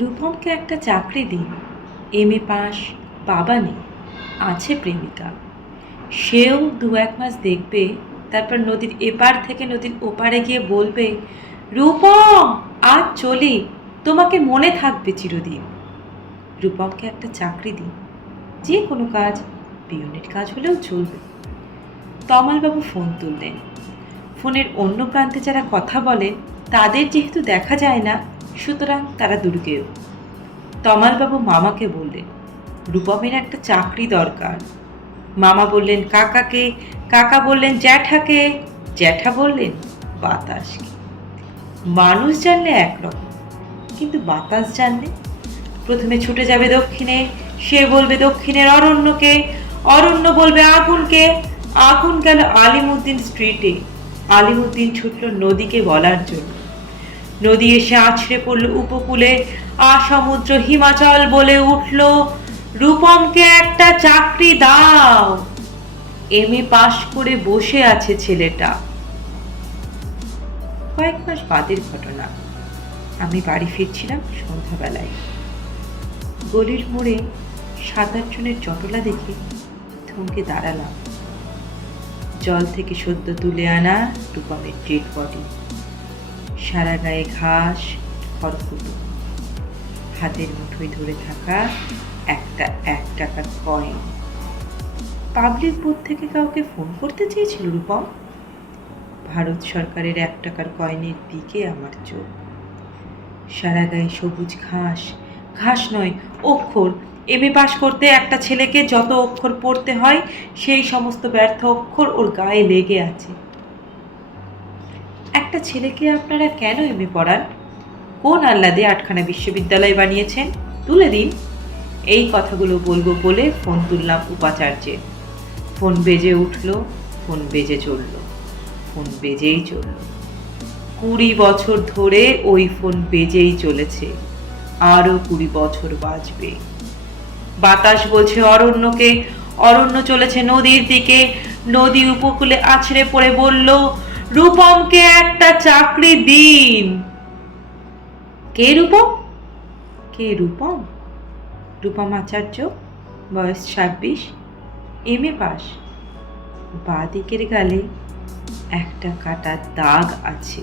রূপমকে একটা চাকরি দিন। এমএ পাস, বাবা নেই, আছে প্রেমিকা। সেও 1-2 মাস দেখবে, তারপর নদীর এপার থেকে নদীর ওপারে গিয়ে বলবে, রূপম আজ চলি, তোমাকে মনে থাকবে চিরদিন। রূপমকে একটা চাকরি দিন, যে কোনো কাজ, পিয়নের কাজ হলেও চলবে। তমালবাবু ফোন তুললেন। ফোনের অন্য প্রান্তে যারা কথা বলেন তাদের যেহেতু দেখা যায় না, সুতরাং তারা দুর্গেয়। তমালবাবু মামাকে বললেন, রূপমের একটা চাকরি দরকার। মামা বললেন কাকাকে, কাকা বললেন জ্যাঠাকে, জ্যাঠা বললেন বাতাসকে। মানুষ জানলে একরকম, কিন্তু বাতাস জানলে? প্রথমে ছুটে যাবে দক্ষিণে, সে বলবে দক্ষিণের অরণ্যকে, অরণ্য বলবে আগুনকে, আগুন গেল আলিমুদ্দিন স্ট্রিটে, আলিমুদ্দিন ছুটল নদীকে বলার জন্য। নদী এসে আছড়ে পড়ল উপকূলে, সমুদ্র হিমাচল বলে উঠল, রূপমকে একটা চাকরি দাও। এমএ পাশ করে বসে আছে ছেলেটা। কয়েক মাস বাদের ঘটনা। আমি বাড়ি ফিরছিলাম সন্ধ্যাবেলায়। গলির মোড়ে 7-8 জনের জটলা দেখে থমকে দাঁড়ালাম। জল থেকে সদ্য তুলে আনা রূপমের ডেড বডি, সারা গায়ে ঘাস, খড়কুটো, হাতের মুঠোয় ধরে থাকা একটা 1 টাকার কয়েন। পাবলিক বুথ থেকে কাউকে ফোন করতে চেয়েছিল রূপম? ভারত সরকারের 1 টাকার কয়েনের দিকে আমার চোখ। সারা গায়ে সবুজ ঘাস, ঘাস নয় অক্ষর। এমএ পাস করতে একটা ছেলেকে যত অক্ষর পড়তে হয়, সেই সমস্ত ব্যর্থ অক্ষর ওর গায়ে লেগে আছে। একটা ছেলেকে আপনারা কেন এমএ পড়ান? কোন আহ্লাদে 8খানা বিশ্ববিদ্যালয় বানিয়েছেন? তুলে দিন। এই কথাগুলো বলবো বলে ফোন তুললাম উপাচার্যের। ফোন বেজে উঠল, ফোন বেজে চলল, ফোন বেজেই চলল। 20 বছর ধরে ওই ফোন বেজেই চলেছে, আরো 20 বছর বাজবে। বাতাস বলছে অরণ্যকে, অরণ্য চলেছে নদীর দিকে, নদী উপকূলে আছড়ে পড়ে বলল, রূপমকে একটা চাকরি দিন। কে রূপম? কে রূপম? রূপম আচার্য, বয়স 26, এমএ পাস। বাঁ দিকের গালে একটা কাটা দাগ আছে।